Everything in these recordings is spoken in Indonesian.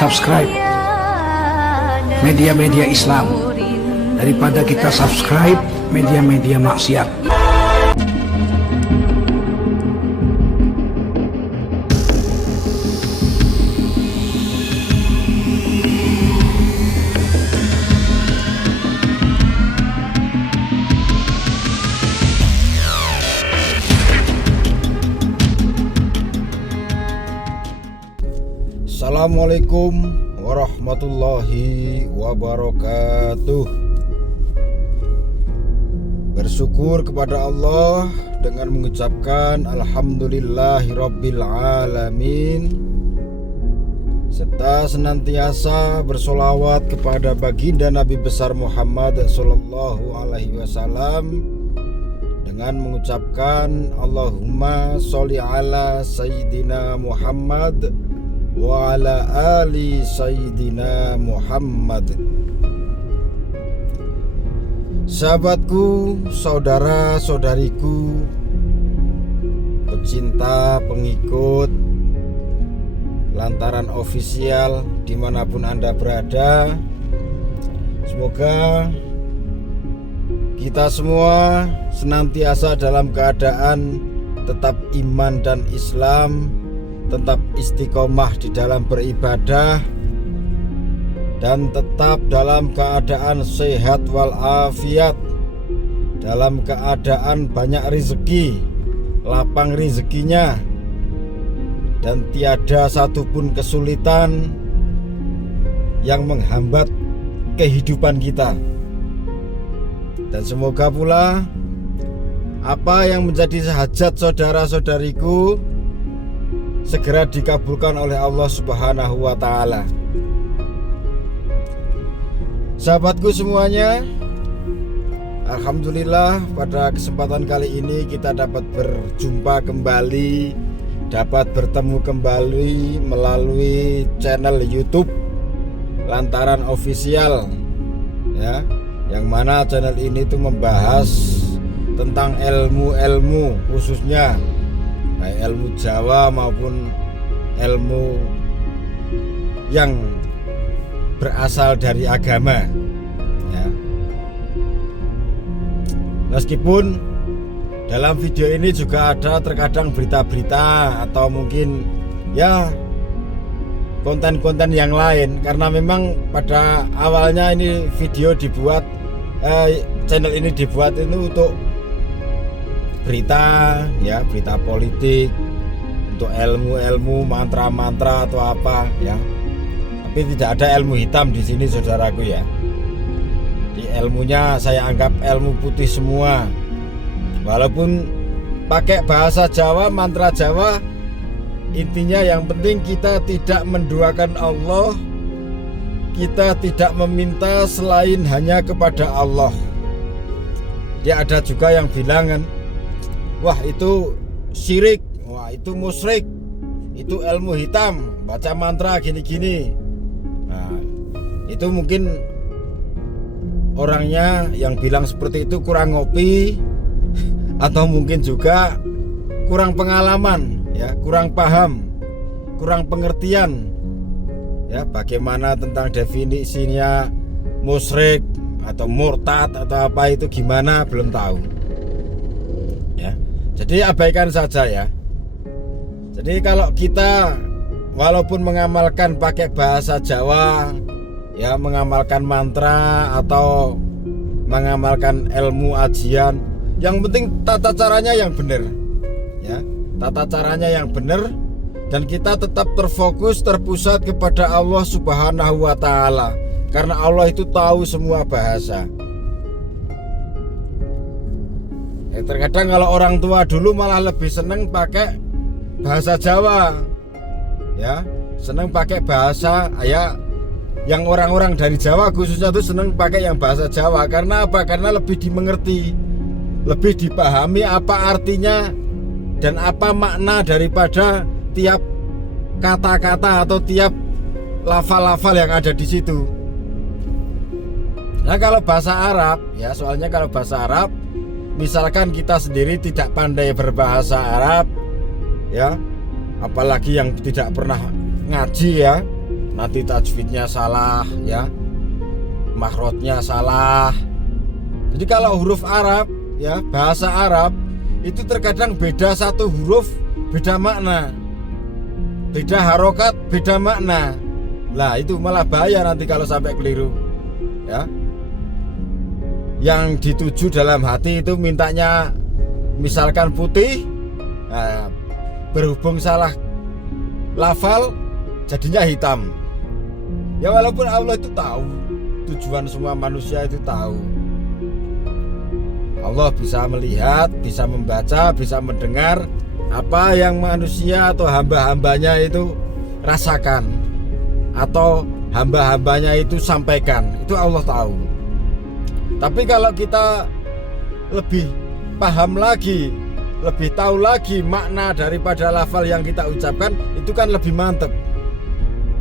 subscribe media-media Islam daripada kita subscribe media-media maksiat. Assalamualaikum warahmatullahi wabarakatuh. Bersyukur kepada Allah dengan mengucapkan alhamdulillahirabbil alamin, serta senantiasa bersolawat kepada baginda Nabi besar Muhammad sallallahu alaihi wasallam dengan mengucapkan Allahumma sholli ala sayyidina Muhammad wa ala ali sayyidina Muhammad. Sahabatku, saudara-saudariku, pecinta, pengikut Lantaran Official dimanapun Anda berada, semoga kita semua senantiasa dalam keadaan tetap iman dan Islam, tetap istiqomah di dalam beribadah, dan tetap dalam keadaan sehat walafiat, dalam keadaan banyak rezeki, lapang rezekinya, dan tiada satupun kesulitan yang menghambat kehidupan kita. Dan semoga pula apa yang menjadi hajat saudara-saudariku segera dikabulkan oleh Allah Subhanahu wa ta'ala. Sahabatku semuanya, alhamdulillah pada kesempatan kali ini kita dapat berjumpa kembali, dapat bertemu kembali melalui channel YouTube Lantaran Official, ya, yang mana channel ini tuh membahas tentang ilmu-ilmu, khususnya baik ilmu Jawa maupun ilmu yang berasal dari agama, ya. Meskipun dalam video ini juga ada terkadang berita-berita atau mungkin ya konten-konten yang lain, karena memang pada awalnya ini video dibuat, channel ini dibuat itu untuk berita, ya, berita politik, untuk ilmu-ilmu, mantra-mantra atau apa, ya. Tapi tidak ada ilmu hitam di sini, saudaraku, ya. Di ilmunya saya anggap ilmu putih semua. Walaupun pakai bahasa Jawa, mantra Jawa, intinya yang penting kita tidak menduakan Allah, kita tidak meminta selain hanya kepada Allah. Dia ada juga yang bilang kan, wah itu syirik, wah itu musyrik, itu ilmu hitam, baca mantra gini-gini. Nah, itu mungkin orangnya yang bilang seperti itu kurang ngopi, atau mungkin juga kurang pengalaman, ya, kurang paham, kurang pengertian, ya, bagaimana tentang definisinya musyrik atau murtad atau apa itu gimana, belum tahu, ya. Jadi abaikan saja, ya. Jadi kalau kita walaupun mengamalkan pakai bahasa Jawa, ya, mengamalkan mantra atau mengamalkan ilmu ajian, yang penting tata caranya yang benar, ya, tata caranya yang benar, dan kita tetap terfokus, terpusat kepada Allah Subhanahu wa ta'ala, karena Allah itu tahu semua bahasa. Terkadang kalau orang tua dulu malah lebih seneng pakai bahasa Jawa, ya, seneng pakai bahasa, ya, yang orang-orang dari Jawa khususnya tuh seneng pakai yang bahasa Jawa. Karena apa? Karena lebih dimengerti, lebih dipahami apa artinya dan apa makna daripada tiap kata-kata atau tiap lafal-lafal yang ada di situ. Nah kalau bahasa Arab, ya, soalnya kalau bahasa Arab, misalkan kita sendiri tidak pandai berbahasa Arab, ya, apalagi yang tidak pernah ngaji, ya, nanti tajwidnya salah ya, makhrajnya salah. Jadi kalau huruf Arab ya, bahasa Arab itu terkadang beda satu huruf beda makna, beda harokat beda makna. Lah itu malah bahaya nanti kalau sampai keliru ya. Yang dituju dalam hati itu mintanya misalkan putih, nah, berhubung salah lafal jadinya hitam. Ya walaupun Allah itu tahu, tujuan semua manusia itu tahu. Allah bisa melihat, bisa membaca, bisa mendengar apa yang manusia atau hamba-hambanya itu rasakan atau hamba-hambanya itu sampaikan. Itu Allah tahu. Tapi kalau kita lebih paham lagi, lebih tahu lagi makna daripada lafal yang kita ucapkan, itu kan lebih mantep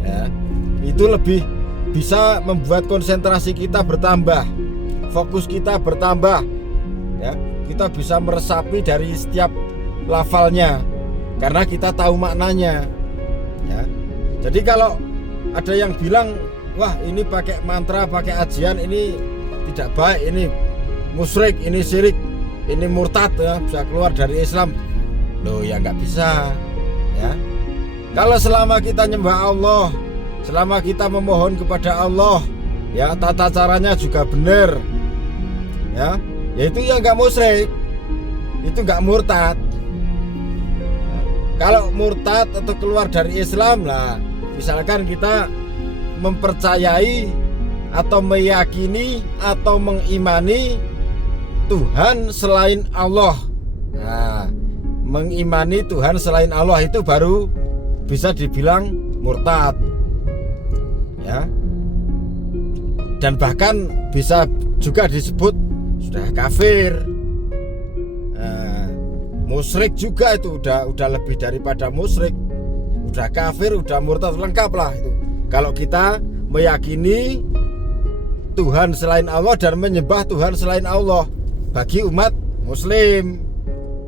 ya. Itu lebih bisa membuat konsentrasi kita bertambah, fokus kita bertambah ya. Kita bisa meresapi dari setiap lafalnya karena kita tahu maknanya ya. Jadi kalau ada yang bilang, wah ini pakai mantra, pakai ajian, ini tidak baik, ini musyrik, ini syirik, ini murtad ya, bisa keluar dari Islam. Loh ya nggak bisa ya. Kalau selama kita nyembah Allah, selama kita memohon kepada Allah ya, tata caranya juga benar ya, yaitu ya nggak musyrik, itu nggak murtad. Nah, kalau murtad atau keluar dari Islam lah, misalkan kita mempercayai atau meyakini atau mengimani Tuhan selain Allah. Nah, mengimani Tuhan selain Allah itu baru bisa dibilang murtad ya. Dan bahkan bisa juga disebut sudah kafir. Nah, musyrik juga itu udah lebih daripada musyrik. Udah kafir, udah murtad, lengkap lah itu. Kalau kita meyakini Tuhan selain Allah dan menyembah Tuhan selain Allah, bagi umat muslim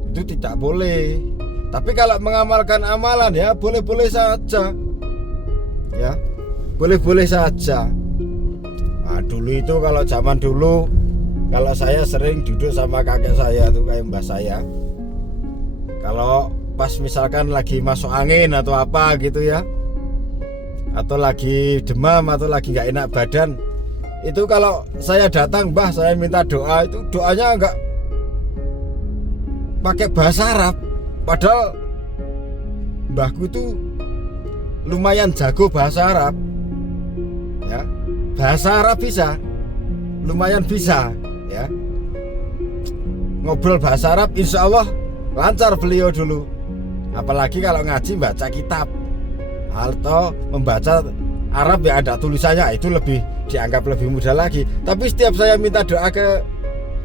itu tidak boleh. Tapi kalau mengamalkan amalan ya boleh-boleh saja ya, boleh-boleh saja. Nah, dulu itu kalau zaman dulu, kalau saya sering duduk sama kakek saya tuh, kayak mbah saya, kalau pas misalkan lagi masuk angin atau apa gitu ya, atau lagi demam atau lagi nggak enak badan, itu kalau saya datang, mbah saya minta doa, itu doanya enggak pakai bahasa Arab, padahal mbahku tuh lumayan jago bahasa Arab ya, bahasa Arab bisa, lumayan bisa ya, ngobrol bahasa Arab insya Allah lancar beliau dulu. Apalagi kalau ngaji baca kitab atau membaca Arab yang ada tulisannya, itu lebih dianggap lebih mudah lagi. Tapi setiap saya minta doa ke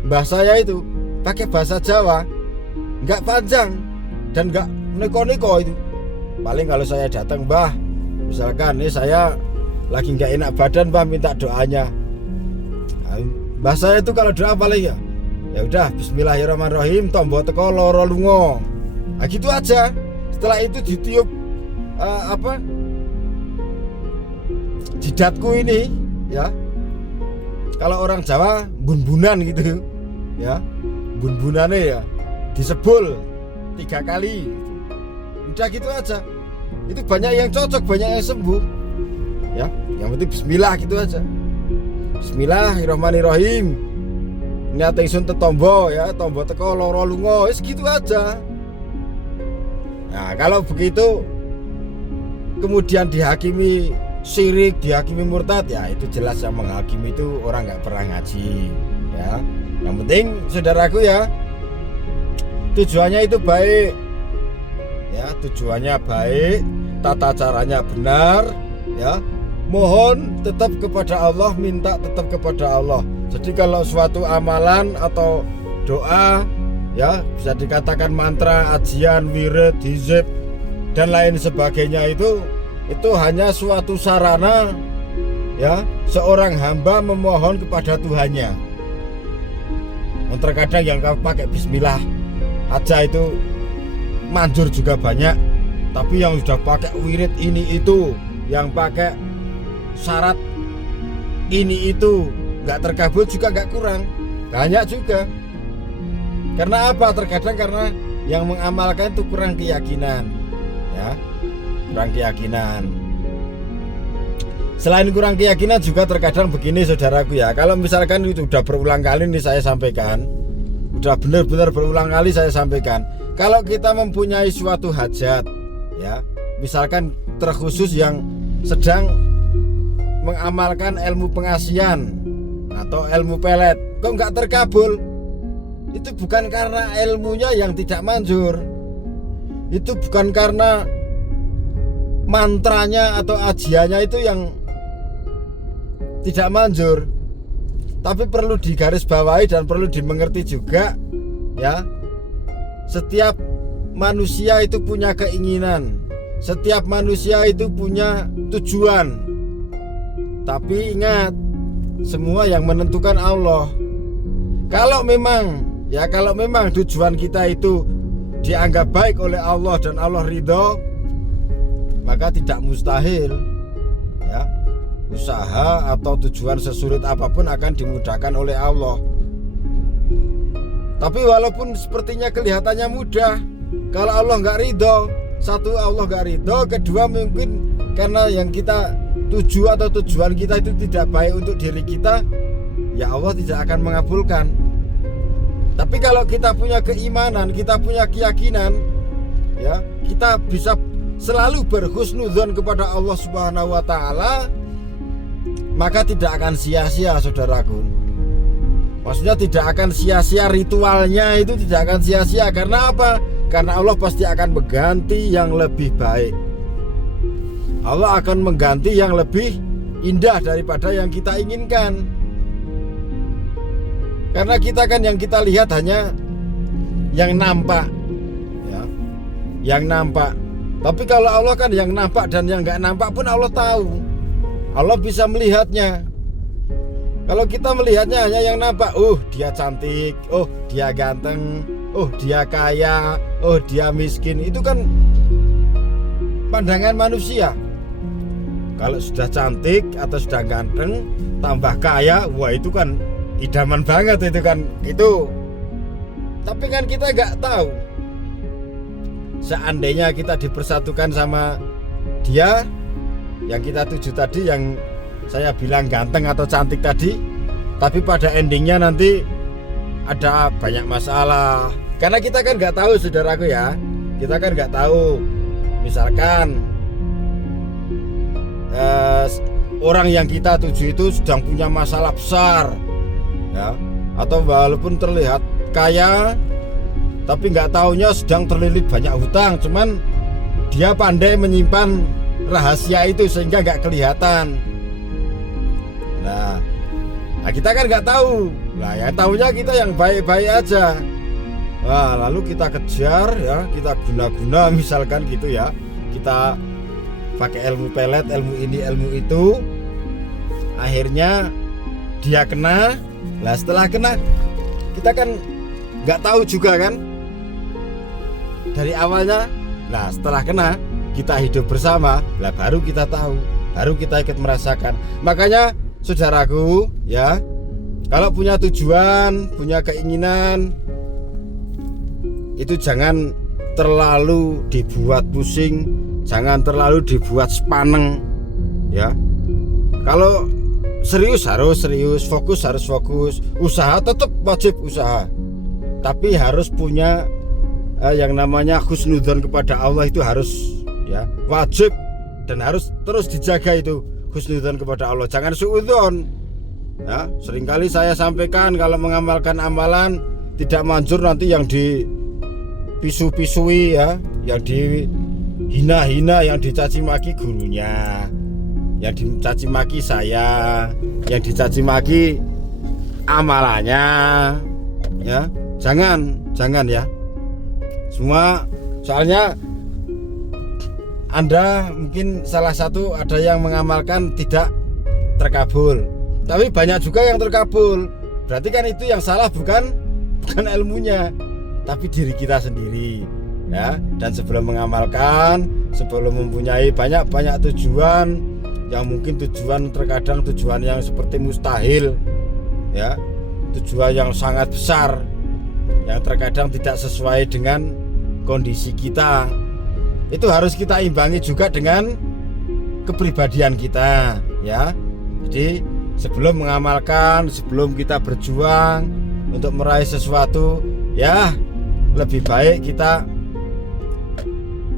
mbah saya itu pakai bahasa Jawa, nggak panjang dan nggak neko-neko itu. Paling kalau saya datang, mbah misalkan ini saya lagi nggak enak badan, mbah minta doanya. Nah, mbah saya itu kalau doa paling ya udah Bismillahirrahmanirrahim, tombo teko loro lunga. Nah gitu aja. Setelah itu ditiup jidatku ini ya, kalau orang Jawa bun-bunan gitu ya, bun-bunane ya disebul 3 kali, udah gitu aja. Itu banyak yang cocok, banyak yang sembuh ya. Yang penting bismillah gitu aja. Bismillahirrahmanirrahim, niat ingsun tetombo ya, tombo teko loro lunga, wis gitu aja. Nah kalau begitu kemudian dihakimi syirik, dihakimi murtad, ya itu jelas yang menghakimi itu orang nggak pernah ngaji ya. Yang penting saudaraku ya, tujuannya itu baik ya, tujuannya baik, tata caranya benar ya. Mohon tetap kepada Allah, minta tetap kepada Allah. Jadi kalau suatu amalan atau doa ya, bisa dikatakan mantra, ajian, wirid, hizib dan lain sebagainya, itu hanya suatu sarana ya, seorang hamba memohon kepada Tuhannya. Terkadang yang pakai bismillah aja itu manjur juga banyak, tapi yang sudah pakai wirid ini itu, yang pakai syarat ini itu nggak terkabul juga nggak kurang, banyak juga. Karena apa? Terkadang karena yang mengamalkan itu kurang keyakinan, ya, kurang keyakinan. Selain kurang keyakinan juga terkadang begini saudaraku ya, kalau misalkan itu udah berulang kali nih saya sampaikan, udah benar-benar berulang kali saya sampaikan, kalau kita mempunyai suatu hajat, ya, misalkan terkhusus yang sedang mengamalkan ilmu pengasihan atau ilmu pelet, kok nggak terkabul? Itu bukan karena ilmunya yang tidak manjur, itu bukan karena mantranya atau ajiannya itu yang tidak manjur, tapi perlu digarisbawahi dan perlu dimengerti juga, ya. Setiap manusia itu punya keinginan, setiap manusia itu punya tujuan. Tapi ingat, semua yang menentukan Allah. Kalau memang tujuan kita itu dianggap baik oleh Allah dan Allah ridho, maka tidak mustahil, ya, usaha atau tujuan sesulit apapun akan dimudahkan oleh Allah. Tapi walaupun sepertinya kelihatannya mudah, kalau Allah nggak ridho, satu Allah nggak ridho, kedua mungkin karena yang kita tuju atau tujuan kita itu tidak baik untuk diri kita, ya Allah tidak akan mengabulkan. Tapi kalau kita punya keimanan, kita punya keyakinan, ya, kita bisa selalu berhusnudzon kepada Allah Subhanahu wa taala, maka tidak akan sia-sia saudaraku. Maksudnya tidak akan sia-sia, ritualnya itu tidak akan sia-sia. Karena apa? Karena Allah pasti akan mengganti yang lebih baik. Allah akan mengganti yang lebih indah daripada yang kita inginkan. Karena kita kan yang kita lihat hanya yang nampak, ya, yang nampak. Tapi kalau Allah kan yang nampak dan yang nggak nampak pun Allah tahu. Allah bisa melihatnya. Kalau kita melihatnya hanya yang nampak, oh dia cantik, oh dia ganteng, oh dia kaya, oh dia miskin, itu kan pandangan manusia. Kalau sudah cantik atau sudah ganteng tambah kaya, wah itu kan idaman banget itu kan, itu. Tapi kan kita nggak tahu, seandainya kita dipersatukan sama dia yang kita tuju tadi, yang saya bilang ganteng atau cantik tadi, tapi pada endingnya nanti ada banyak masalah. Karena kita kan nggak tahu saudaraku ya, kita kan nggak tahu. Misalkan orang yang kita tuju itu sedang punya masalah besar, ya, atau walaupun terlihat kaya, tapi nggak taunya sedang terlilit banyak hutang, cuman dia pandai menyimpan rahasia itu sehingga nggak kelihatan. Nah, kita kan nggak tahu. Nah, ya tahunya kita yang baik-baik aja. Nah, lalu kita kejar, ya, kita guna-guna misalkan gitu ya. Kita pakai ilmu pelet, ilmu ini, ilmu itu. Akhirnya dia kena. Nah, setelah kena, kita kan nggak tahu juga kan dari awalnya. Nah, setelah kena, kita hidup bersama, lah baru kita tahu, baru kita ikut merasakan. Makanya saudaraku ya, kalau punya tujuan, punya keinginan, itu jangan terlalu dibuat pusing, jangan terlalu dibuat sepaneng, ya. Kalau serius harus serius, fokus harus fokus, usaha tetap wajib usaha, tapi harus punya yang namanya husnudzon kepada Allah, itu harus, ya, wajib dan harus terus dijaga itu husnudzon kepada Allah. Jangan suudzon. Ya, seringkali saya sampaikan kalau mengamalkan amalan tidak manjur nanti yang dipisu-pisui, ya, yang dihina-hina, yang dicaci maki gurunya, yang dicaci maki saya, yang dicaci maki amalannya, ya. Jangan ya. Semua, soalnya Anda mungkin salah satu ada yang mengamalkan tidak terkabul, tapi banyak juga yang terkabul. Berarti kan itu yang salah bukan ilmunya, tapi diri kita sendiri, ya. Dan sebelum mengamalkan, sebelum mempunyai banyak tujuan, yang mungkin terkadang tujuan yang seperti mustahil, ya, tujuan yang sangat besar, yang terkadang tidak sesuai dengan kondisi kita. Itu harus kita imbangi juga dengan kepribadian kita, ya. Jadi sebelum mengamalkan, sebelum kita berjuang untuk meraih sesuatu, ya lebih baik kita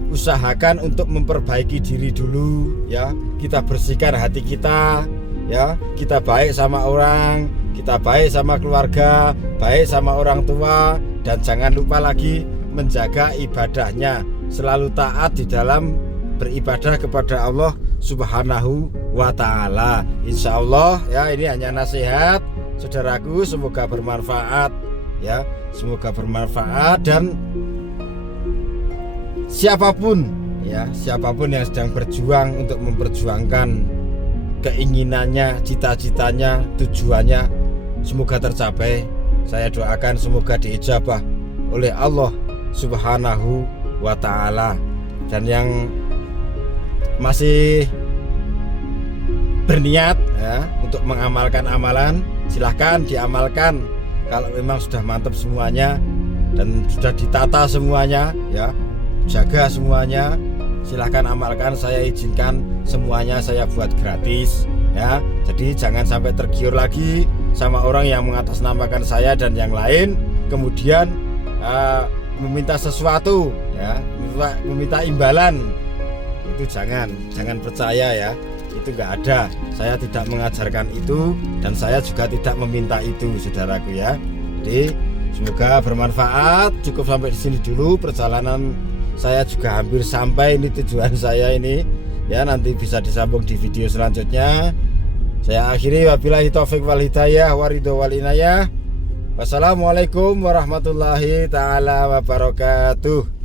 usahakan untuk memperbaiki diri dulu, ya. Kita bersihkan hati kita, ya. Kita baik sama orang, kita baik sama keluarga, baik sama orang tua, dan jangan lupa lagi menjaga ibadahnya, selalu taat di dalam beribadah kepada Allah Subhanahu wa ta'ala. Insya Allah, ya, ini hanya nasihat saudaraku, semoga bermanfaat, ya, semoga bermanfaat. Dan siapapun yang sedang berjuang untuk memperjuangkan keinginannya, cita-citanya, tujuannya, semoga tercapai. Saya doakan semoga diijabah oleh Allah Subhanahu wa ta'ala. Dan yang masih berniat, ya, untuk mengamalkan amalan, silahkan diamalkan. Kalau memang sudah mantap semuanya dan sudah ditata semuanya, ya, jaga semuanya, silahkan amalkan. Saya izinkan semuanya saya buat gratis, ya. Jadi jangan sampai tergiur lagi sama orang yang mengatasnamakan saya dan yang lain, kemudian meminta sesuatu, ya, meminta imbalan. Itu jangan percaya, ya. Itu enggak ada. Saya tidak mengajarkan itu dan saya juga tidak meminta itu, saudaraku, ya. Jadi semoga bermanfaat. Cukup sampai di sini dulu perjalanan saya, juga hampir sampai ini tujuan saya ini, ya. Nanti bisa disambung di video selanjutnya. Saya akhiri, wabillahi taufik wal hidayah waridho wal inayah. Wassalamualaikum warahmatullahi taala wabarakatuh.